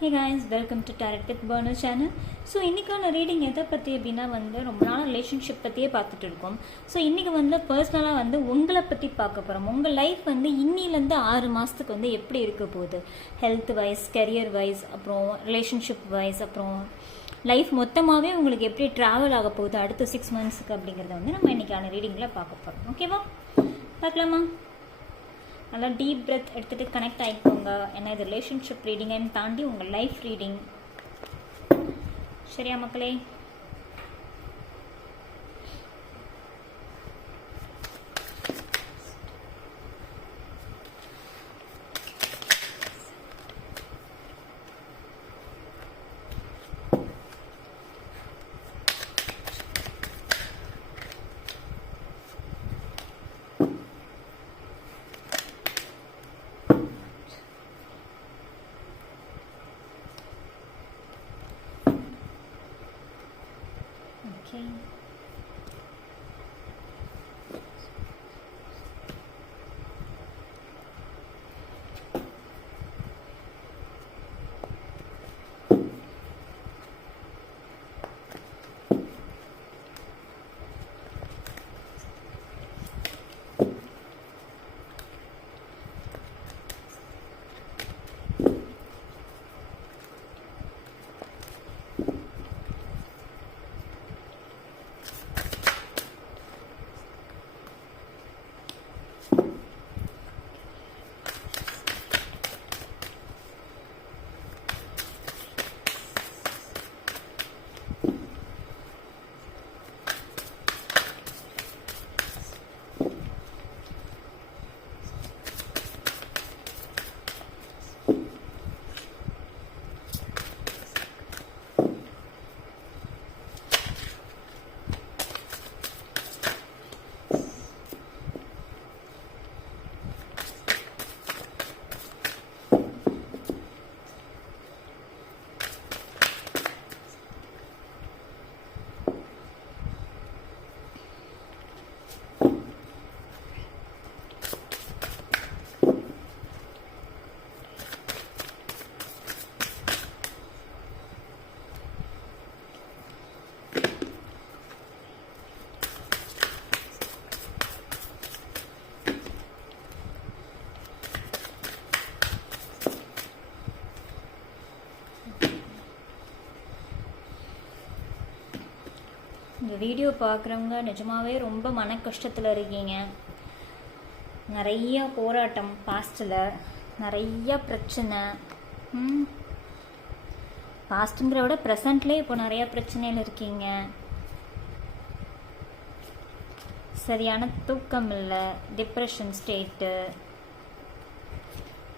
Hey guys, welcome to Tarot with Burner channel. So இன்றைக்கான reading எதை பற்றி அப்படின்னா ரொம்ப நாள் ரிலேஷன்ஷிப் பற்றியே பார்த்துட்டு இருக்கோம். ஸோ இன்றைக்கி பர்சனலாக உங்களை பற்றி பார்க்க போகிறோம். உங்கள் லைஃப் இன்னிலேருந்து 6 மாதத்துக்கு எப்படி இருக்க போகுது, ஹெல்த் வைஸ், கெரியர் வைஸ், அப்புறம் ரிலேஷன்ஷிப் வைஸ், அப்புறம் லைஃப் மொத்தமாகவே உங்களுக்கு எப்படி ட்ராவல் ஆக போகுது அடுத்த 6 மந்த்ஸுக்கு அப்படிங்கிறத நம்ம இன்றைக்கான ரீடிங்கில் பார்க்க போகிறோம். ஓகேவா, பார்க்கலாமா? நல்லா டீப் பிரெத் எடுத்துகிட்டு கனெக்ட் ஆகிக்கோங்க. ஏன்னா இது ரிலேஷன்ஷிப் ரீடிங்கன்னு தாண்டி உங்கள் லைஃப் ரீடிங். சரியா மக்களே? Okay. இந்த வீடியோ பார்க்குறவங்க நிஜமாகவே ரொம்ப மன கஷ்டத்தில் இருக்கீங்க. நிறைய போராட்டம், பாஸ்டில் நிறைய பிரச்சனை. பாஸ்ட்டுங்கிற விட ப்ரெசண்ட்லேயே இப்போ நிறைய பிரச்சனையில் இருக்கீங்க. சரியான தூக்கம் இல்லை, டிப்ரெஷன் ஸ்டேட்டு,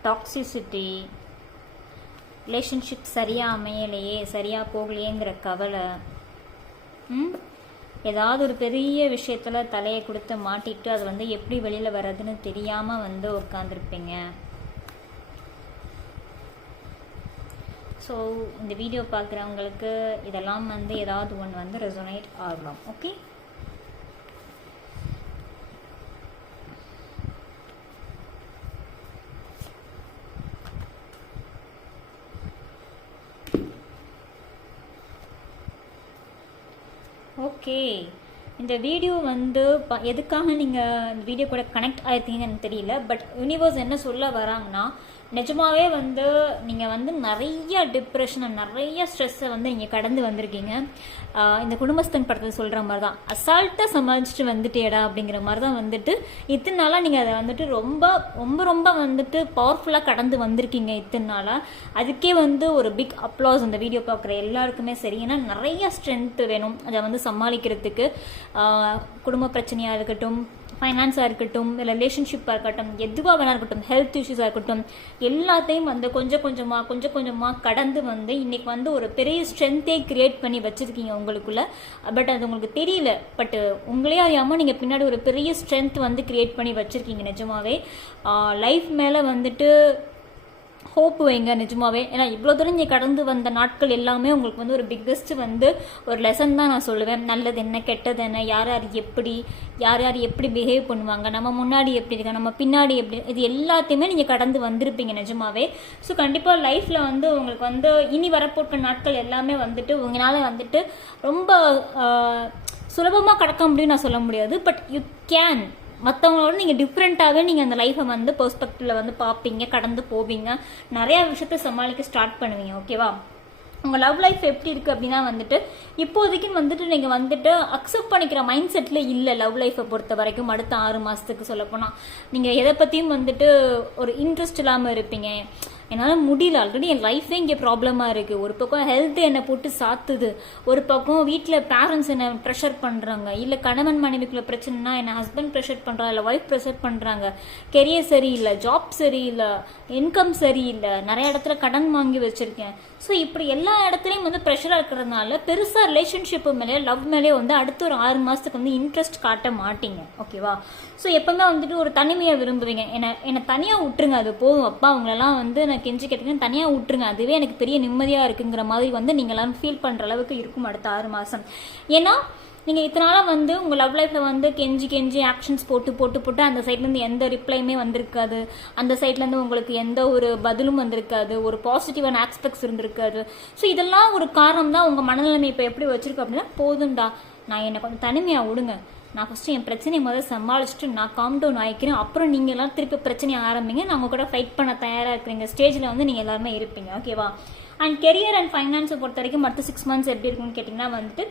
டாக்ஸிசிட்டி, ரிலேஷன்ஷிப் சரியாக அமையலையே, சரியாக போகலையேங்கிற கவலை. ஏதாவது ஒரு பெரிய விஷயத்தில் தலையை கொடுத்து மாட்டிட்டு அது எப்படி வெளியில் வர்றதுன்னு தெரியாமல் உட்காந்துருப்பீங்க. ஸோ இந்த வீடியோ பார்க்குறவங்களுக்கு இதெல்லாம் ஏதாவது ஒன்று ரெசோனேட் ஆகலாம். Okay, okay. இந்த வீடியோ எதுக்காக நீங்கள் இந்த வீடியோ கூட கனெக்ட் ஆகிருக்கீங்கன்னு தெரியல. பட் யூனிவர்ஸ் என்ன சொல்ல வராங்கன்னா, நிஜமாகவே நீங்கள் நிறைய டிப்ரெஷனை, நிறைய ஸ்ட்ரெஸ்ஸை நீங்கள் கடந்து வந்திருக்கீங்க. இந்த குடும்பஸ்தன் படத்தை சொல்கிற மாதிரி தான், அசால்ட்டாக சமாளிச்சுட்டு வந்துட்டேடா அப்படிங்கிற மாதிரி தான் இத்தனை நாளாக நீங்கள் அதை ரொம்ப ரொம்ப ரொம்ப பவர்ஃபுல்லாக கடந்து வந்திருக்கீங்க இத்தனை நாளாக. அதுக்கே ஒரு பிக் அப்ளாஸ் இந்த வீடியோ பார்க்குற எல்லாருக்குமே சரி. ஏன்னா நிறைய ஸ்ட்ரென்த் வேணும் அதை சமாளிக்கிறதுக்கு. குடும்ப பிரச்சனையாக இருக்கட்டும், ஃபைனான்ஸாக இருக்கட்டும், இல்லை ரிலேஷன்ஷிப்பாக இருக்கட்டும், எதுவாக வேணா இருக்கட்டும், ஹெல்த் இஷ்யூஸாக இருக்கட்டும், எல்லாத்தையும் கொஞ்சம் கொஞ்சமாக கடந்து இன்னைக்கு ஒரு பெரிய ஸ்ட்ரென்த்தே கிரியேட் பண்ணி வச்சுருக்கீங்க உங்களுக்குள்ள. பட் அது உங்களுக்கு தெரியல. பட் உங்களே அறியாமல் நீங்கள் பின்னாடி ஒரு பெரிய ஸ்ட்ரென்த் கிரியேட் பண்ணி வச்சுருக்கீங்க. நிஜமாவே லைஃப் மேலே ஹோப் வைங்க நிஜமாவே. ஏன்னா இவ்வளோ தூரம் நீங்கள் கடந்து வந்த நாட்கள் எல்லாமே உங்களுக்கு வந்து ஒரு பிக்கஸ்ட் வந்து ஒரு லெசன் தான் நான் சொல்லுவேன். நல்லது என்ன கெட்டது என்ன, யார் யார் எப்படி பிஹேவ் பண்ணுவாங்க, நம்ம முன்னாடி எப்படி இருக்க, நம்ம பின்னாடி எப்படி, இது எல்லாத்தையுமே நீங்கள் கடந்து வந்திருப்பீங்க நிஜமாவே. ஸோ கண்டிப்பாக லைஃப்பில் வந்து உங்களுக்கு வந்து இனி வரப்போட்ட நாட்கள் எல்லாமே வந்துட்டு உங்களால் வந்துட்டு ரொம்ப சுலபமாக கடக்க முடியும்னு நான் சொல்ல முடியாது. But you can. மற்றவங்களோட நீங்கள் டிஃப்ரெண்ட்டாகவே நீங்கள் அந்த லைஃப்பை வந்து பெர்ஸ்பெக்டிவில் வந்து பார்ப்பீங்க, கடந்து போவீங்க, நிறையா விஷயத்த சமாளிக்க ஸ்டார்ட் பண்ணுவீங்க. ஓகேவா? உங்கள் லவ் லைஃப் எப்படி இருக்குது அப்படின்னா வந்துட்டு இப்போதைக்கு வந்துட்டு நீங்கள் வந்துட்டு அக்செப்ட் பண்ணிக்கிற மைண்ட் செட்டில் இல்லை. லவ் லைஃப்பை பொறுத்த வரைக்கும் அடுத்த 6 மாதத்துக்கு சொல்லப்போனால் நீங்கள் எதை பற்றியும் வந்துட்டு ஒரு இன்ட்ரெஸ்ட் இல்லாமல் இருப்பீங்க. என்னால் முடியல, ஆல்ரெடி என் லைஃபே இங்கே ப்ராப்ளமாக இருக்குது. ஒரு பக்கம் ஹெல்த் என்னை போட்டு சாத்துது, ஒரு பக்கம் வீட்டில் பேரண்ட்ஸ் என்னை ப்ரெஷர் பண்ணுறாங்க, இல்லை கணவன் மனைவிக்குள்ள பிரச்சனைனா என்னை ஹஸ்பண்ட் ப்ரெஷர் பண்ணுறாங்க, இல்லை ஒய்ஃப் ப்ரெஷர் பண்ணுறாங்க, கெரியர் சரியில்லை, ஜாப் சரியில்லை, இன்கம் சரியில்லை, நிறைய இடத்துல கடன் வாங்கி வச்சுருக்கேன். ஸோ இப்படி எல்லா இடத்துலையும் வந்து ப்ரெஷராக இருக்கிறதுனால பெருசாக ரிலேஷன்ஷிப்பு மேலே லவ் மேலே வந்து அடுத்த ஒரு 6 மாதத்துக்கு வந்து இன்ட்ரெஸ்ட் காட்ட மாட்டீங்க. ஓகேவா? ஸோ எப்பவுமே வந்துட்டு ஒரு தனிமையை விரும்புவீங்க. என்னை தனியாக விட்டுருங்க, அது போதும் அப்பா, அவங்களெல்லாம் வந்து நான் கெஞ்சி கேட்டீங்கன்னா தனியாக விட்டுருங்க, அதுவே எனக்கு பெரிய நிம்மதியாக இருக்குங்கிற மாதிரி வந்து நீங்கள் எல்லாம் ஃபீல் பண்ணுற அளவுக்கு இருக்கும் அடுத்த 6 மாதம். ஏன்னா நீங்கள் இத்தனால வந்து உங்கள் லவ் லைஃப்பில் வந்து கெஞ்சி ஆக்ஷன்ஸ் போட்டு அந்த சைட்லேருந்து எந்த ரிப்ளையுமே வந்திருக்காது, அந்த சைட்லேருந்து உங்களுக்கு எந்த ஒரு பதிலும் வந்திருக்காது, ஒரு பாசிட்டிவான ஆஸ்பெக்ட்ஸ் இருந்திருக்காது. ஸோ இதெல்லாம் ஒரு காரணம் தான் உங்கள் மனநிலைமை இப்போ எப்படி வச்சுருக்கோம் அப்படின்னா, போதும்டா நான் என்னை கொஞ்சம் தனிமையாக விடுங்க, நான் ஃபஸ்ட்டு என் பிரச்சனையை முதல்ல சமாளிச்சுட்டு நான் காம் டவுன் ஆகிக்கிறேன், அப்புறம் நீங்கள் எல்லாம் திருப்பி பிரச்சனையை ஆரம்பிங்க, நான் உங்கள் கூட ஃபைட் பண்ண தயாராக இருக்கிறீங்க ஸ்டேஜில் வந்து நீங்கள் எல்லாருமே இருப்பீங்க. ஓகேவா? அண்ட் கெரியர் அண்ட் ஃபைனான்ஸை பொறுத்த வரைக்கும் அடுத்த 6 மந்த்ஸ் எப்படி இருக்குன்னு கேட்டிங்கன்னா வந்துட்டு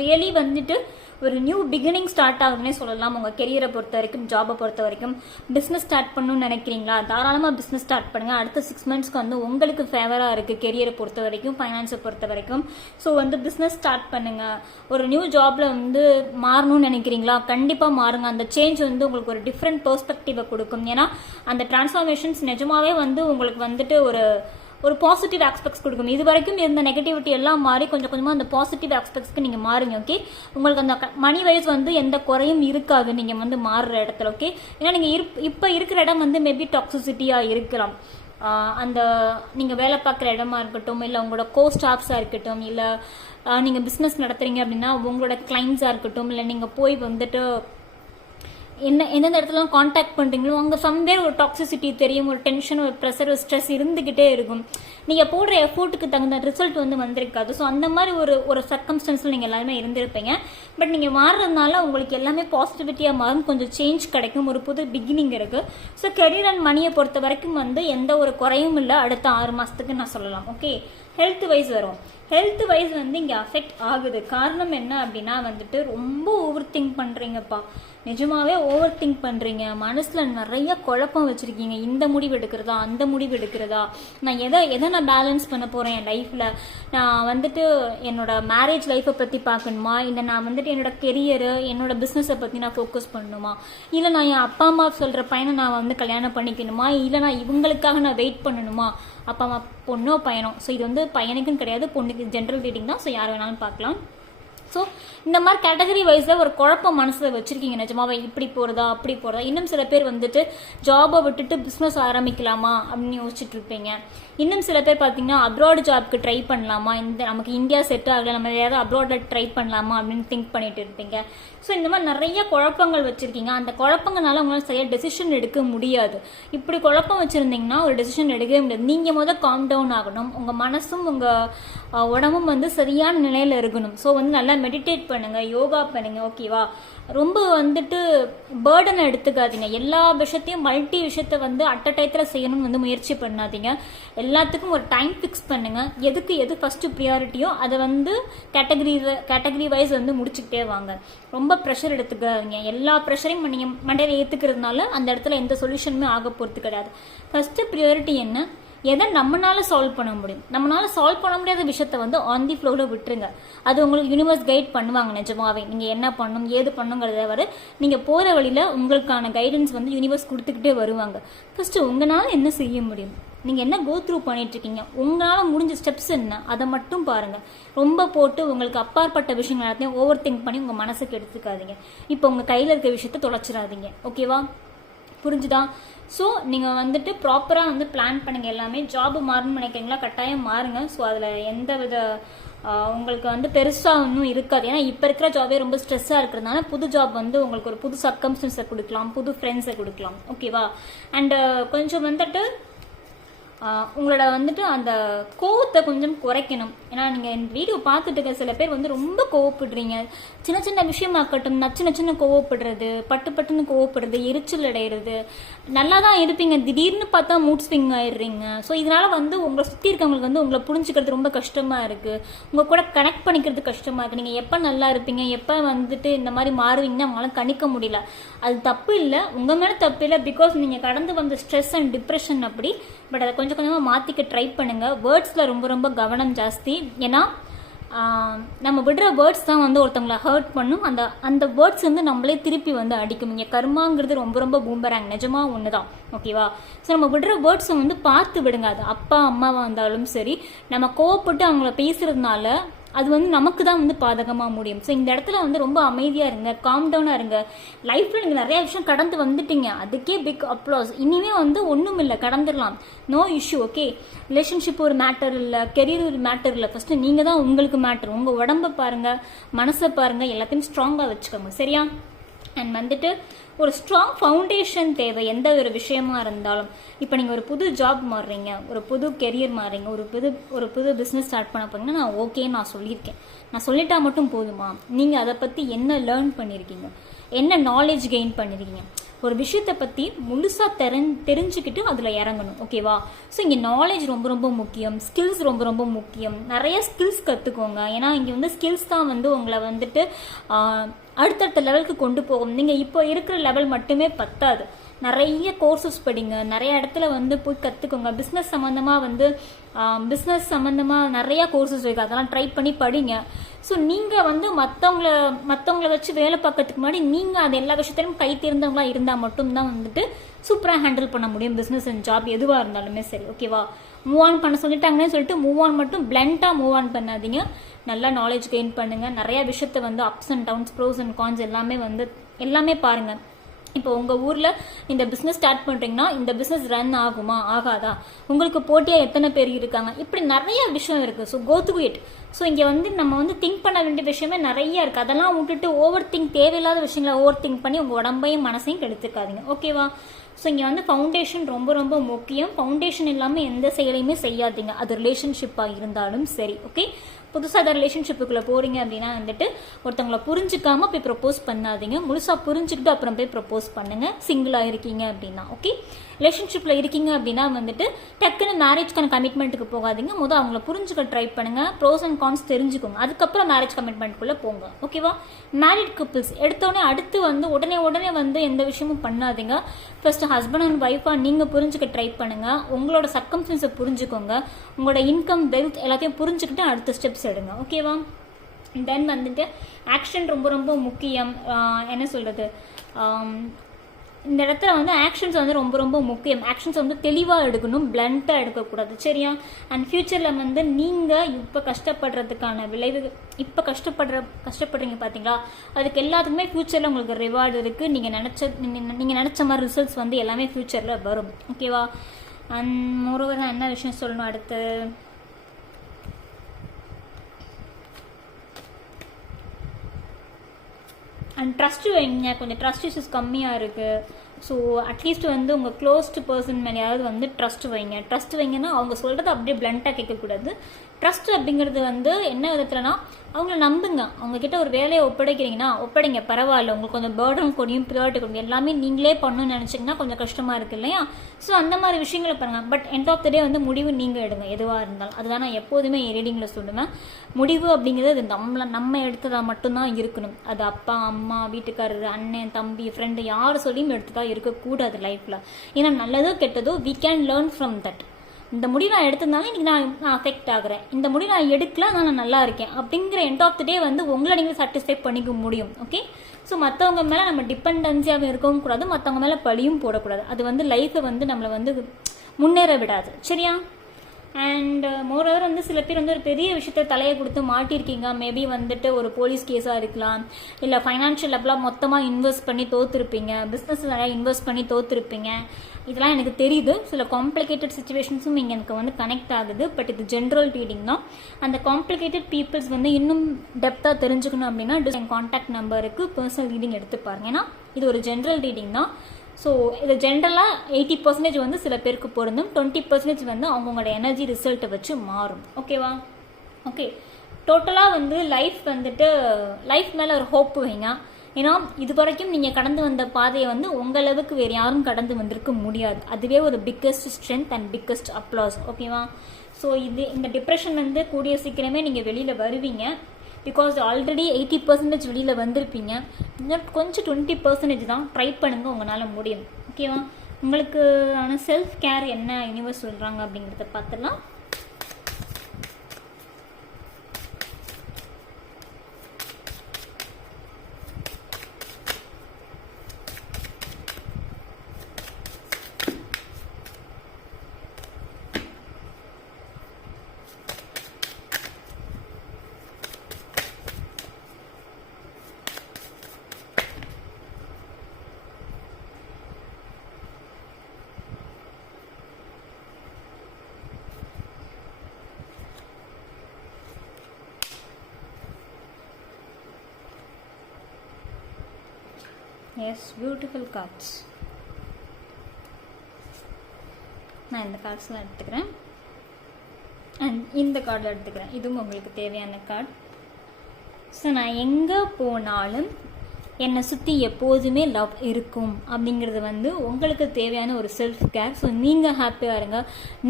ரியலி வந்துட்டு ஒரு நியூ பிகினிங் ஸ்டார்ட் ஆகுதுன்னே சொல்லலாம். உங்கள் கெரியரை பொறுத்த வரைக்கும், ஜாபை பொறுத்த வரைக்கும். பிஸ்னஸ் ஸ்டார்ட் பண்ணணும்னு நினைக்கிறீங்களா, தாராளமாக பிஸ்னஸ் ஸ்டார்ட் பண்ணுங்கள். அடுத்த 6 மந்த்ஸ்க்கு வந்து உங்களுக்கு ஃபேவராக இருக்குது கெரியரை பொறுத்த வரைக்கும், ஃபைனான்ஸை பொறுத்த வரைக்கும். ஸோ வந்து பிஸ்னஸ் ஸ்டார்ட் பண்ணுங்கள். ஒரு நியூ ஜாபில் வந்து மாறணும்னு நினைக்கிறீங்களா, கண்டிப்பாக மாறுங்க. அந்த சேஞ்ச் வந்து உங்களுக்கு ஒரு டிஃப்ரெண்ட் பெர்ஸ்பெக்டிவை கொடுக்கும். ஏன்னா அந்த டிரான்ஸ்ஃபார்மேஷன்ஸ் நிஜமாவே வந்து உங்களுக்கு வந்துட்டு ஒரு பாசிட்டிவ் ஆஸ்பெக்ட்ஸ் கொடுக்கும். இது வரைக்கும் இருந்த நெகட்டிவிட்டி எல்லாம் மாறி கொஞ்சம் கொஞ்சமாக அந்த பாசிட்டிவ் ஆஸ்பெக்ட்ஸ்க்கு நீங்கள் மாறுங்க. ஓகே? உங்களுக்கு அந்த மணி வைஸ் வந்து எந்த குறையும் இருக்காது நீங்கள் வந்து மாறுற இடத்துல. ஓகே? ஏன்னா நீங்கள் இப்போ இருக்கிற இடம் வந்து மேபி டாக்ஸிசிட்டியாக இருக்கலாம். அந்த நீங்கள் வேலை பார்க்குற இடமா இருக்கட்டும், இல்லை உங்களோட கோ ஸ்டாஃப்ஸாக இருக்கட்டும், இல்லை நீங்கள் பிஸ்னஸ் நடத்துகிறீங்க அப்படின்னா உங்களோட கிளைண்ட்ஸாக இருக்கட்டும், இல்லை நீங்கள் போய் வந்துட்டு எந்தெந்த இடத்துலாம் காண்டாக்ட் பண்ணுறீங்களோ அங்கே சம்வேர் ஒரு டாக்ஸிசிட்டி தெரியும், ஒரு டென்ஷன், ஒரு ப்ரெஷர், ஒரு ஸ்ட்ரெஸ் இருந்துக்கிட்டே இருக்கும். நீங்கள் போடுற எஃபோர்ட்டுக்கு தகுந்த ரிசல்ட் வந்து வந்திருக்காது. ஸோ அந்த மாதிரி ஒரு சர்க்கம்ஸ்டன்ஸில் நீங்கள் எல்லாருமே இருந்திருப்பீங்க. பட் நீங்கள் மாறுறதுனால உங்களுக்கு எல்லாமே பாசிட்டிவிட்டியாக மாறும், கொஞ்சம் சேஞ்ச் கிடைக்கும், ஒரு புது பிகினிங் இருக்குது. ஸோ கெரியர் அண்ட் மணியை பொறுத்த வரைக்கும் வந்து எந்த ஒரு குறையும் இல்லை அடுத்த 6 மாதத்துக்கு நான் சொல்லலாம். ஓகே? ஹெல்த் வைஸ் வரும். ஹெல்த் வைஸ் வந்து இங்கே அஃபெக்ட் ஆகுது. காரணம் என்ன அப்படின்னா வந்துட்டு ரொம்ப ஓவர் திங்க் பண்ணுறீங்கப்பா, நிஜமாவே ஓவர் திங்க் பண்ணுறீங்க, மனசில் நிறைய குழப்பம் வச்சுருக்கீங்க. இந்த முடிவு எடுக்கிறதா, அந்த முடிவு எடுக்கிறதா, நான் எதை நான் பேலன்ஸ் பண்ண போகிறேன் என் லைஃப்பில், நான் வந்துட்டு என்னோட மேரேஜ் லைஃப்பை பற்றி பார்க்கணுமா, இல்லை நான் வந்துட்டு என்னோட கெரியரு, என்னோட பிஸ்னஸை பற்றி நான் ஃபோக்கஸ் பண்ணணுமா, இல்லை நான் என் அப்பா அம்மா சொல்கிற பையனை நான் வந்து கல்யாணம் பண்ணிக்கணுமா, இல்லை நான் இவங்களுக்காக நான் வெயிட் பண்ணணுமா, அப்பா அம்மா பொண்ணோ பையனோ. ஸோ இது வந்து பையனுக்குன்னு கிடையாது, பொண்ணுக்கு ஜென்ரல் ரீடிங் தான். ஸோ யார் வேணாலும் பார்க்கலாம். ஸோ இந்த மாதிரி கேட்டகரி வைஸில் ஒரு குழப்பம் மனசில் வச்சுருக்கீங்க நிஜமாவே, இப்படி போகிறதா அப்படி போகிறதா. இன்னும் சில பேர் வந்துட்டு ஜாபை விட்டுட்டு பிஸ்னஸ் ஆரம்பிக்கலாமா அப்படின்னு யோசிச்சுட்டு இருப்பீங்க. இன்னும் சில பேர் பார்த்தீங்கன்னா அப்ராட் ஜாப்க்கு ட்ரை பண்ணலாமா, நமக்கு இந்தியா செட் ஆகலை, நம்ம ஏதாவது அப்ராடில் ட்ரை பண்ணலாமா அப்படின்னு திங்க் பண்ணிட்டு இருப்பீங்க. ஸோ இந்த மாதிரி நிறைய குழப்பங்கள் வச்சுருக்கீங்க. அந்த குழப்பங்களால உங்களால் சரியாக டெசிஷன் எடுக்க முடியாது. இப்படி குழப்பம் வச்சுருந்தீங்கன்னா ஒரு டெசிஷன் எடுக்கவே முடியாது. நீங்கள் முதல் காம் டவுன் ஆகணும், உங்கள் மனசும் உங்கள் உடம்பும் வந்து சரியான நிலையில் இருக்கணும். ஸோ வந்து நல்லா மெடிடேட் பண்ணுங்கள், யோகா பண்ணுங்கள். ஓகேவா? ரொம்ப வந்துட்டு பேர்டனை எடுத்துக்காதீங்க. எல்லா விஷயத்தையும் மல்டி விஷயத்தை வந்து அட் அ டயத்தில் செய்யணும்னு வந்து முயற்சி பண்ணாதீங்க. எல்லாத்துக்கும் ஒரு டைம் ஃபிக்ஸ் பண்ணுங்கள். எதுக்கு எது ஃபஸ்ட்டு ப்ரியாரிட்டியோ அதை வந்து கேட்டகரி வைஸ் வந்து முடிச்சுக்கிட்டே வாங்க. ரொம்ப ப்ரெஷர் எடுத்துக்காதீங்க. எல்லா ப்ரெஷரையும் நீங்கள் மண்டையில் ஏற்றுக்கிறதுனால அந்த இடத்துல எந்த சொல்யூஷனுமே ஆக போகிறது கிடையாது. ஃபஸ்ட்டு ப்ரியாரிட்டி என்ன, எதை நம்மளால சால்வ் பண்ண முடியும், நம்மளால சால்வ் பண்ண முடியாத விஷயத்த வந்து ஆன் தி ஃப்ளோவில் விட்டுருங்க. அது உங்களுக்கு யூனிவர்ஸ் கைட் பண்ணுவாங்க நிஜமாவே. நீங்கள் என்ன பண்ணணும் ஏது பண்ணுங்கிறத வர நீங்கள் போகிற வழியில் உங்களுக்கான கைடன்ஸ் வந்து யூனிவர்ஸ் கொடுத்துக்கிட்டே வருவாங்க. ஃபஸ்ட்டு உங்களால் என்ன செய்ய முடியும், நீங்கள் என்ன கோ த்ரூ பண்ணிகிட்ருக்கீங்க, உங்களால் முடிஞ்ச ஸ்டெப்ஸ் என்ன, அதை மட்டும் பாருங்கள். ரொம்ப போட்டு உங்களுக்கு அப்பாற்பட்ட விஷயங்கள் எல்லாத்தையும் ஓவர் திங்க் பண்ணி உங்கள் மனசுக்கு எடுத்துக்காதீங்க. இப்போ உங்கள் கையில் இருக்க விஷயத்த தொலைச்சிடாதீங்க. ஓகேவா? புரிஞ்சுதா? ஸோ நீங்கள் வந்துட்டு ப்ராப்பராக வந்து பிளான் பண்ணுங்கள். எல்லாமே ஜாப் மாறணும்னு நினைக்கிறீங்களா, கட்டாயம் மாறுங்க. ஸோ அதில் எந்த வித உங்களுக்கு வந்து பெருசாக ஒன்றும் இருக்காது. ஏன்னா இப்போ இருக்கிற ஜாபே ரொம்ப ஸ்ட்ரெஸ்ஸாக இருக்கிறதுனால புது ஜாப் வந்து உங்களுக்கு ஒரு புது சர்க்கம்ஸ்டன்ஸை கொடுக்கலாம், புது ஃப்ரெண்ட்ஸை கொடுக்கலாம். ஓகேவா? அண்டு கொஞ்சம் வந்துட்டு உங்களோட வந்துட்டு அந்த கோவத்தை கொஞ்சம் குறைக்கணும். ஏன்னா நீங்கள் இந்த வீடியோ பார்த்துட்டு இருக்க சில பேர் வந்து ரொம்ப கோவப்படுறீங்க. சின்ன சின்ன விஷயமாக்கட்டும், நச்சு கோவப்படுறது, பட்டுன்னு கோவப்படுறது, எரிச்சல் அடைகிறது. நல்லா தான் இருப்பீங்க, திடீர்னு பார்த்தா மூட் ஸ்விங் ஆயிடுறீங்க. ஸோ இதனால் வந்து உங்களை சுற்றி இருக்கவங்களுக்கு வந்து உங்களை புரிஞ்சுக்கிறது ரொம்ப கஷ்டமாக இருக்குது. உங்கள் கூட கனெக்ட் பண்ணிக்கிறது கஷ்டமாக இருக்குது. நீங்கள் எப்போ நல்லா இருப்பீங்க, எப்போ வந்துட்டு இந்த மாதிரி மாறுவீங்கன்னா அவங்களால கணிக்க முடியல. அது தப்பு இல்லை, உங்கள் மேலே தப்பு இல்லை. பிகாஸ் நீங்கள் கடந்து வந்த ஸ்ட்ரெஸ் அண்ட் டிப்ரெஷன் அப்படி. பட் அதை கொஞ்சம் கொஞ்சமாக மாற்றிக்க ட்ரை பண்ணுங்கள். வேர்ட்ஸில் ரொம்ப கவனம் ஜாஸ்தி. ஏன்னா நம்ம விடுற வேர்ட்ஸ் தான் வந்து ஒருத்தவங்களை ஹர்ட் பண்ணும். அந்த வேர்ட்ஸ் வந்து நம்மளே திருப்பி வந்து அடிக்கும். இங்கே கர்மாங்கிறது ரொம்ப பூம்பராங்க, நிஜமாக ஒன்று தான். ஓகேவா? ஸோ நம்ம விடுற வேர்ட்ஸை வந்து பார்த்து விடுங்க. அது அப்பா அம்மாவாக இருந்தாலும் சரி, நம்ம கோவப்பட்டு அவங்கள பேசுறதுனால அது வந்து நமக்கு தான் வந்து பாதகமாக முடியும். ஸோ இந்த இடத்துல வந்து ரொம்ப அமைதியாக இருங்க, காம் டவுனாக இருங்க. லைஃப்பில் நீங்கள் நிறைய விஷயம் கடந்து வந்துட்டீங்க, அதுக்கே பிக் அப்ளாஸ். இனிமே வந்து ஒன்றும் இல்லை, கடந்துடலாம், நோ இஷ்யூ. ஓகே, ரிலேஷன்ஷிப் ஒரு மேட்டர் இல்லை, கெரியர் ஒரு மேட்டர் இல்லை. ஃபஸ்ட்டு நீங்கள் தான் உங்களுக்கு மேட்டர். உங்கள் உடம்பை பாருங்கள், மனசை பாருங்கள், எல்லாத்தையும் ஸ்ட்ராங்காக வச்சுக்கோங்க. சரியா? அண்ட் வந்துட்டு ஒரு ஸ்ட்ராங் ஃபவுண்டேஷன் தேவை எந்த ஒரு விஷயமா இருந்தாலும். இப்போ நீங்கள் ஒரு புது ஜாப் மாறுறீங்க, ஒரு புது கெரியர் மாறுறீங்க, ஒரு புது பிஸ்னஸ் ஸ்டார்ட் பண்ண போறீங்கன்னா நான் ஓகேன்னு நான் சொல்லியிருக்கேன். நான் சொல்லிட்டா மட்டும் போதுமா? நீங்கள் அதை பற்றி என்ன லேர்ன் பண்ணியிருக்கீங்க, என்ன நாலேஜ் கெயின் பண்ணியிருக்கீங்க, ஒரு விஷயத்தை பற்றி முழுசாக தெரிஞ்சுக்கிட்டு அதில் இறங்கணும். ஓகேவா? ஸோ இங்கே நாலேஜ் ரொம்ப முக்கியம், ஸ்கில்ஸ் ரொம்ப முக்கியம். நிறைய ஸ்கில்ஸ் கற்றுக்கோங்க. ஏன்னா இங்கே வந்து ஸ்கில்ஸ் தான் வந்து உங்களை வந்துட்டு அடுத்தடுத்த லெவலுக்கு கொண்டு போகும். நீங்கள் இப்போ இருக்கிற லெவல் மட்டுமே பத்தாது. நிறைய கோர்சஸ் படிங்க, நிறைய இடத்துல வந்து போய் கற்றுக்கோங்க. பிஸ்னஸ் சம்மந்தமாக நிறையா கோர்சஸ் இருக்குது, அதெல்லாம் ட்ரை பண்ணி படிங்க. ஸோ நீங்கள் வந்து மற்றவங்கள வச்சு வேலை பார்க்கறதுக்கு முன்னாடி நீங்கள் அது எல்லா விஷயத்திலும் கை தேர்ந்தவங்களாக இருந்தால் மட்டும்தான் வந்துட்டு சூப்பராக ஹேண்டில் பண்ண முடியும். பிஸ்னஸ் அண்ட் ஜாப் எதுவாக இருந்தாலுமே சரி. ஓகேவா? மூவ் ஆன் பண்ண சொல்லிட்டாங்கன்னு சொல்லிட்டு மூவ் ஆன் மட்டும் பிளண்டாக மூவ் ஆன் பண்ணாதீங்க. நல்லா நாலேஜ் கெயின் பண்ணுங்கள். நிறையா விஷயத்தை வந்து ups and downs, pros and cons எல்லாமே பாருங்கள். இப்போ உங்கள் ஊரில் இந்த பிஸ்னஸ் ஸ்டார்ட் பண்ணுறீங்கன்னா இந்த பிஸ்னஸ் ரன் ஆகுமா, ஆகாதா, உங்களுக்கு போட்டியாக எத்தனை பேர் இருக்காங்க, இப்படி நிறைய விஷயம் இருக்குது. So go through it. So இங்கே வந்து நம்ம வந்து திங்க் பண்ண வேண்டிய விஷயமே நிறைய இருக்குது. அதெல்லாம் விட்டுட்டு தேவையில்லாத விஷயங்களை ஓவர் திங்க் பண்ணி உங்கள் உடம்பையும் மனசையும் கெடுத்துக்காதீங்க. ஓகேவா? ஸோ இங்கே வந்து ஃபவுண்டேஷன் ரொம்ப முக்கியம். ஃபவுண்டேஷன் இல்லாமல் எந்த செயலையுமே செய்யாதீங்க, அது ரிலேஷன்ஷிப்பாக இருந்தாலும் சரி. ஓகே? புதுசாக அதை ரிலேஷன்ஷிப்புக்குள்ளே போகிறீங்க அப்படின்னா வந்துட்டு ஒருத்தவங்களை புரிஞ்சிக்காமல் போய் ப்ரப்போஸ் பண்ணாதீங்க. முழுசாக புரிஞ்சுக்கிட்டு அப்புறம் போய் ப்ரப்போஸ் பண்ணுங்கள், சிங்கிளாக இருக்கீங்க அப்படின்னா. ஓகே? ரிலேஷன்ஷிப்பில் இருக்கீங்க அப்படின்னா வந்துட்டு டக்குன்னு மேரேஜ்க்கான கமிட்மெண்ட்டுக்கு போகாதீங்க. முதல் அவங்கள புரிஞ்சுக்க ட்ரை பண்ணுங்கள், ப்ரோஸ் அண்ட் கான்ஸ் தெரிஞ்சுக்கோங்க, அதுக்கப்புறம் மேரேஜ் கமிட்மெண்ட்டுக்குள்ளே போங்க. ஓகேவா? மேரிட் கப்புள்ஸ் எடுத்தோடனே அடுத்து வந்து உடனே வந்து எந்த விஷயமும் பண்ணாதீங்க. ஃபர்ஸ்ட் ஹஸ்பண்ட் அண்ட் ஒய்ஃபாக நீங்கள் புரிஞ்சுக்க ட்ரை பண்ணுங்கள். உங்களோட சர்க்கம்ஸ்டன்ஸை புரிஞ்சுக்கோங்க, உங்களோட இன்கம், வெல்த் எல்லாத்தையும் புரிஞ்சுக்கிட்டு அடுத்த ஸ்டெப்ஸ் எடுங்க. ஓகேவா? தென் வந்துட்டு ஆக்ஷன் ரொம்ப முக்கியம். என்ன சொல்கிறது, இந்த இடத்துல வந்து ஆக்ஷன்ஸ் வந்து ரொம்ப முக்கியம். ஆக்ஷன்ஸ் வந்து தெளிவாக எடுக்கணும், பிளண்ட்டாக எடுக்கக்கூடாது. சரியா? அண்ட் ஃப்யூச்சரில் வந்து நீங்கள் இப்போ கஷ்டப்படுறதுக்கான விளைவு, இப்போ கஷ்டப்படுறீங்க பார்த்தீங்களா, அதுக்கு எல்லாத்துக்குமே ஃப்யூச்சரில் உங்களுக்கு ரிவார்டு இருக்குது. நீங்கள் நினச்ச மாதிரி ரிசல்ட்ஸ் வந்து எல்லாமே ஃப்யூச்சரில் வரும். ஓகேவா? அண்ட் மோரோவர் நான் என்ன விஷயம் சொல்லணும் அடுத்து, அண்ட் ட்ரஸ்ட்டு வைங்க. கொஞ்சம் ட்ரஸ்ட் இஷ்யூஸ் கம்மியாக இருக்குது. ஸோ அட்லீஸ்ட் வந்து உங்கள் க்ளோஸ்டு பர்சன் மேலேயாவது வந்து ட்ரஸ்ட் வைங்கன்னா அவங்க சொல்கிறத அப்படியே பிளண்ட்டாக கேட்கக்கூடாது. ட்ரஸ்ட் அப்படிங்கிறது வந்து என்ன விதத்துலனா, அவங்கள நம்புங்க. அவங்கக்கிட்ட ஒரு வேலையை ஒப்படைங்க, பரவாயில்ல, உங்களுக்கு கொஞ்சம் பேர்டன் கொடியும் ப்ரியாரிட்டி கொடுங்க, எல்லாமே நீங்களே பண்ணணும்னு நினச்சிங்கன்னா கொஞ்சம் கஷ்டமாக இருக்குது இல்லையா? ஸோ அந்த மாதிரி விஷயங்களை பாருங்கள். பட் எண்ட் ஆஃப் த டே வந்து முடிவு நீங்கள் எடுங்க, எதுவாக இருந்தாலும். அதுதான் நான் எப்போதுமே ரீடிங்கில் சொல்லுவேன். முடிவு அப்படிங்கிறது அது நம்ம எடுத்ததாக மட்டும்தான் இருக்கணும். அது அப்பா அம்மா, வீட்டுக்காரர், அண்ணன், தம்பி, ஃப்ரெண்டு யார் சொல்லியும் எடுத்ததாக இருக்கக்கூடாது லைஃப்பில். ஏன்னா நல்லதோ கெட்டதோ we can learn from that. இந்த முடிவு நான் எடுத்ததுனால இன்றைக்கி நான் அஃபெக்ட் ஆகிறேன், இந்த முடிவு நான் எடுக்கல, நான் நல்லா இருக்கேன் அப்படிங்கிற எண்ட் ஆஃப் த டே வந்து உங்களை நீங்கள் சாட்டிஸ்ஃபை பண்ணிக்க முடியும். ஓகே? ஸோ மற்றவங்க மேலே நம்ம டிபெண்டன்சியாக இருக்கவும் கூடாது, மற்றவங்க மேலே பழியும் போடக்கூடாது. அது வந்து லைஃப்பை வந்து நம்மளை வந்து முன்னேற விடாது. சரியா? அண்ட் மோரோவர் வந்து சில பேர் வந்து ஒரு பெரிய விஷயத்த தலையை கொடுத்து மாட்டிருக்கீங்க. மேபி வந்துட்டு ஒரு போலீஸ் கேஸாக இருக்கலாம், இல்லை ஃபைனான்ஷியல் லெவலாக மொத்தமாக இன்வெஸ்ட் பண்ணி தோற்றுருப்பீங்க, பிஸ்னஸ் நிறையா இன்வெஸ்ட் பண்ணி தோற்றுருப்பீங்க. இதெல்லாம் எனக்கு தெரியுது. சில காம்ப்ளிகேட்டட் சுச்சுவேஷன்ஸும் இங்கே எனக்கு வந்து கனெக்ட் ஆகுது. பட் இது ஜென்ரல் ரீடிங் தான். அந்த காம்ப்ளிகேட்டட் பீப்புள்ஸ் வந்து இன்னும் டெப்த்தாக தெரிஞ்சுக்கணும் அப்படின்னா என் கான்டாக்ட் நம்பருக்கு பர்சனல் ரீடிங் எடுத்து பாருங்க. ஏன்னா இது ஒரு ஜென்ரல் ரீடிங் தான். ஸோ இது ஜென்ரலாக 80% வந்து சில பேருக்கு பொருந்தும், 20% வந்து அவங்களோட எனர்ஜி ரிசல்ட்டை வச்சு மாறும். ஓகேவா? ஓகே, டோட்டலாக வந்து லைஃப் மேலே ஒரு ஹோப் வைங்க. ஏன்னா இது வரைக்கும் நீங்கள் கடந்து வந்த பாதையை வந்து உங்களவுக்கு வேறு யாரும் கடந்து வந்திருக்க முடியாது. அதுவே ஒரு biggest strength and biggest applause. ஓகேவா? ஸோ இந்த டிப்ரெஷன் வந்து கூடிய சீக்கிரமே நீங்கள் வெளியில் வருவீங்க. பிகாஸ் ஆல்ரெடி 80% வெளியில் வந்திருப்பீங்க. இன்னும் கொஞ்சம் 20% தான். ட்ரை பண்ணுங்கள், உங்களால் முடியும். ஓகேவா? உங்களுக்கு ஆனால் செல்ஃப் கேர் என்ன யூனிவர்ஸ் சொல்கிறாங்க அப்படிங்கிறத பார்த்துலாம். Yes, beautiful cards. நான் இந்த கார்ட்ஸ்லாம் எடுத்துக்கிறேன் அண்ட் இந்த கார்டில் எடுத்துக்கிறேன். இதுவும் உங்களுக்கு தேவையான கார்டு. ஸோ நான் எங்கே போனாலும் என்னை சுற்றி எப்போதுமே லவ் இருக்கும் அப்படிங்கிறது வந்து உங்களுக்கு தேவையான ஒரு செல்ஃப் கேர். ஸோ நீங்கள் ஹாப்பியாக இருங்க.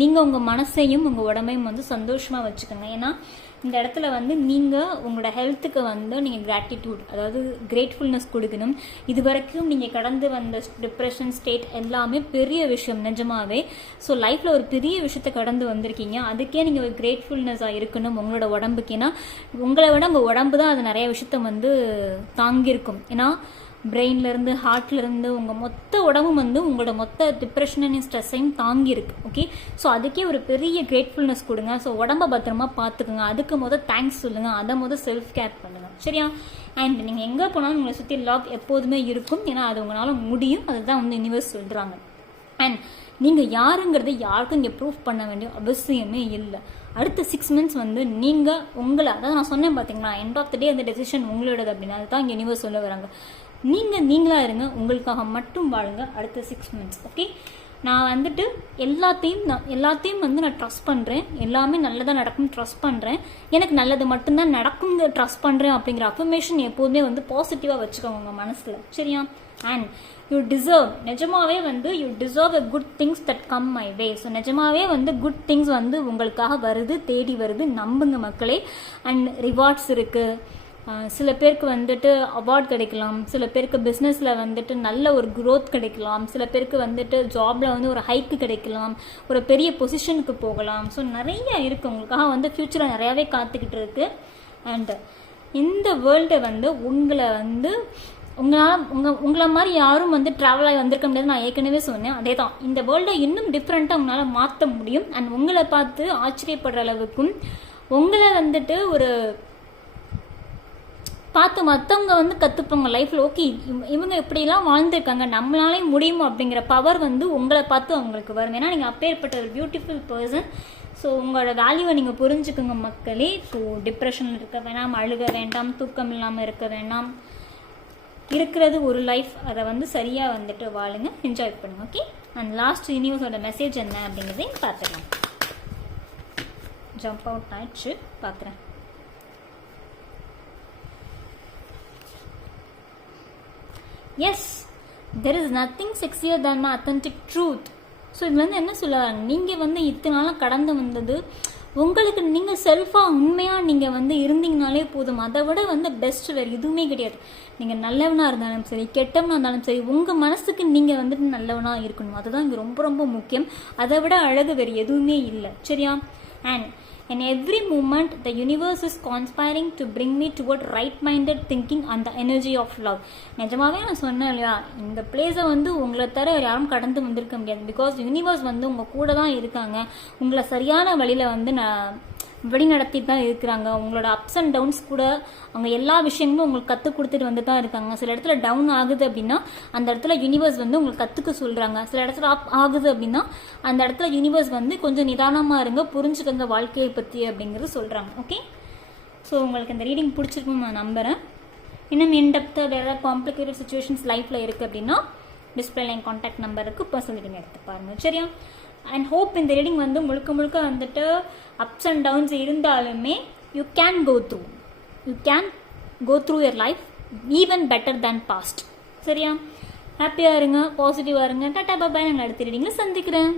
நீங்கள் உங்கள் மனசையும் உங்கள் உடம்பையும் வந்து சந்தோஷமாக வச்சுக்கோங்க. ஏன்னா இந்த இடத்துல வந்து நீங்கள் உங்களோட ஹெல்த்துக்கு வந்து நீங்கள் கிராட்டிடியூட், அதாவது கிரேட்ஃபுல்னஸ் கொடுக்கணும். இது வரைக்கும் நீங்கள் கடந்து வந்த டிப்ரெஷன் ஸ்டேட் எல்லாமே பெரிய விஷயம் நிஜமாவே. ஸோ லைஃப்பில் ஒரு பெரிய விஷயத்தை கடந்து வந்திருக்கீங்க. அதுக்கே நீங்கள் ஒரு கிரேட்ஃபுல்னஸாக இருக்கணும் உங்களோட உடம்புக்கு. ஏன்னா உங்களை விட உங்கள் உடம்பு தான் அது நிறைய விஷயத்த வந்து தாங்கியிருக்கும். ஏன்னா பிரெயின்லேருந்து ஹார்ட்லேருந்து உங்கள் மொத்த உடம்பும் வந்து உங்களோட மொத்த டிப்ரெஷனையும் ஸ்ட்ரெஸ்ஸையும் தாங்கியிருக்கு. ஓகே, ஸோ அதுக்கே ஒரு பெரிய கிரேட்ஃபுல்னஸ் கொடுங்க. ஸோ உடம்ப பத்திரமா பார்த்துக்குங்க. அதுக்கு தேங்க்ஸ் சொல்லுங்கள். அதை செல்ஃப் கேர் பண்ணுங்கள். சரியா? அண்ட் நீங்கள் எங்கே போனாலும் உங்களை சுற்றி லவ் எப்போதுமே இருக்கும். ஏன்னா அது உங்களால் முடியும். அதுதான் வந்து யூனிவர்ஸ் சொல்கிறாங்க. அண்ட் நீங்கள் யாருங்கிறத யாருக்கும் இங்கே ப்ரூஃப் பண்ண வேண்டிய அவசியமே இல்லை. அடுத்த 6 months வந்து நீங்கள் உங்களை, அதாவது நான் சொன்னேன் பார்த்தீங்களா, எண்ட் ஆஃப் த டே அந்த டெசிஷன் உங்களோடது அப்படின்னு. அதுதான் இங்கே யூனிவர்ஸ் சொல்ல வராங்க. நீங்களாக இருங்க, உங்களுக்காக மட்டும் வாழுங்க அடுத்த 6 months. ஓகே, நான் வந்துட்டு எல்லாத்தையும் வந்து நான் ட்ரஸ்ட் பண்ணுறேன். எல்லாமே நல்லதாக நடக்கும் ட்ரஸ்ட் பண்ணுறேன். எனக்கு நல்லது மட்டும்தான் நடக்கும் ட்ரஸ்ட் பண்ணுறேன் அப்படிங்கிற அஃபர்மேஷன் எப்போதுமே வந்து பாசிட்டிவாக வச்சுக்கோங்க உங்கள் மனசில். சரியா? அண்ட் யூ டிசர்வ், நிஜமாவே வந்து you deserve a good things that come my way. So நிஜமாவே வந்து குட் திங்ஸ் வந்து உங்களுக்காக வருது, தேடி வருது. நம்புங்க மக்களே. அண்ட் ரிவார்ட்ஸ் இருக்குது. சில பேருக்கு வந்துட்டு அவார்ட் கிடைக்கலாம், சில பேருக்கு பிஸ்னஸில் வந்துட்டு நல்ல ஒரு க்ரோத் கிடைக்கலாம், சில பேருக்கு வந்துட்டு ஜாபில் வந்து ஒரு ஹைக்கு கிடைக்கலாம், ஒரு பெரிய பொசிஷனுக்கு போகலாம். ஸோ நிறைய இருக்குது உங்களுக்காக வந்து ஃப்யூச்சரில் நிறையாவே காத்துக்கிட்டு இருக்குது. அண்ட் இந்த வேர்ல்டை வந்து உங்களை மாதிரி யாரும் வந்து ட்ராவல் ஆகி வந்திருக்க முடியாது. நான் ஏற்கனவே சொன்னேன், அதே தான். இந்த வேர்ல்டை இன்னும் டிஃப்ரெண்ட்டாக உங்களால் மாற்ற முடியும். அண்ட் உங்களை பார்த்து ஆச்சரியப்படுற அளவுக்கும் உங்களை வந்துட்டு ஒரு பார்த்து மற்றவங்க வந்து கற்றுப்பாங்க லைஃப்பில். ஓகே, இவங்க இப்படிலாம் வாழ்ந்துருக்காங்க, நம்மளாலே முடியும் அப்படிங்கிற பவர் வந்து உங்களை பார்த்து அவங்களுக்கு வரும். ஏன்னா நீங்கள் அப்பேற்பட்ட ஒரு பியூட்டிஃபுல் பர்சன். ஸோ உங்களோட வேல்யூவை நீங்கள் புரிஞ்சுக்குங்க மக்களே. ஸோ டிப்ரெஷனில் இருக்க வேண்டாம், அழுக வேண்டாம், தூக்கம் இல்லாமல் இருக்க வேண்டாம். இருக்கிறது ஒரு லைஃப், அதை வந்து சரியாக வந்துட்டு வாழுங்க, என்ஜாய் பண்ணுங்க. ஓகே, அண்ட் லாஸ்ட் யூனிவர்ஸோட மெசேஜ் என்ன அப்படிங்கிறதையும் பார்த்துக்கலாம். ஜம்ப் அவுட் ஆயிடுச்சு, பார்க்குறேன். Yes, there is nothing sexier than my authentic truth. So இதில் வந்து என்ன சொல்லுவாங்க, நீங்கள் வந்து இத்தனை நாளாக கடந்து வந்தது உங்களுக்கு நீங்கள் செல்ஃபாக உண்மையாக நீங்கள் வந்து இருந்தீங்கனாலே போதும். அதை விட வந்து பெஸ்ட் வேறு எதுவுமே கிடையாது. நீங்கள் நல்லவனாக இருந்தாலும் சரி, கெட்டவனாக இருந்தாலும் சரி, உங்கள் மனசுக்கு நீங்கள் வந்துட்டு நல்லவனாக இருக்கணும். அதுதான் இங்கே ரொம்ப ரொம்ப முக்கியம். அதை விட அழகு வேறு எதுவுமே இல்லை. சரியா? And in every moment the universe is conspiring to bring me toward right minded thinking and the energy of love. நிஜமாவே நான் சொன்னேன் இல்லையா, இந்த பிளேஸை வந்து உங்களை தர யாரும் கடந்து வந்திருக்க முடியாது. பிகாஸ் யூனிவர்ஸ் வந்து உங்கள் கூட தான் இருக்காங்க, உங்களை சரியான வழியில் வந்து வழி நடத்திட்டு தான் இருக்கிறாங்க. உங்களோட அப்ஸ் அண்ட் டவுன்ஸ் கூட அவங்க எல்லா விஷயங்களும் உங்களுக்கு கற்றுக் கொடுத்துட்டு வந்து தான் இருக்காங்க. சில இடத்துல டவுன் ஆகுது அப்படின்னா அந்த இடத்துல யூனிவர்ஸ் வந்து உங்களுக்கு கற்றுக்க சொல்கிறாங்க. சில இடத்துல அப் ஆகுது அப்படின்னா அந்த இடத்துல யூனிவர்ஸ் வந்து கொஞ்சம் நிதானமாக இருங்க, புரிஞ்சுக்கங்க வாழ்க்கையை பற்றி அப்படிங்கிறது சொல்கிறாங்க. ஓகே, ஸோ உங்களுக்கு இந்த ரீடிங் பிடிச்சிருக்குன்னு நான் நம்புகிறேன். இன்னும் இன்டெப்த்தாக வேறு ஏதாவது காம்ப்ளிகேட்டட் சுச்சுவேஷன்ஸ் லைஃப்பில் இருக்குது அப்படின்னா டிஸ்பிளே லைன் கான்டாக்ட் நம்பருக்கு பர்சனல் ரீடிங் எடுத்து பாருங்கள், சரியா? அண்ட் ஹோப் இந்த ரீடிங் வந்து முழுக்க முழுக்க வந்துட்டு அப்ஸ் அண்ட் டவுன்ஸ் இருந்தாலுமே you can go through your life even better than past, சரியா? ஹாப்பியாக இருங்க, பாசிட்டிவாக இருங்க. டாட்டா பாய், நாங்கள் அடுத்த ரீடிங்கில் சந்திக்கிறேன்.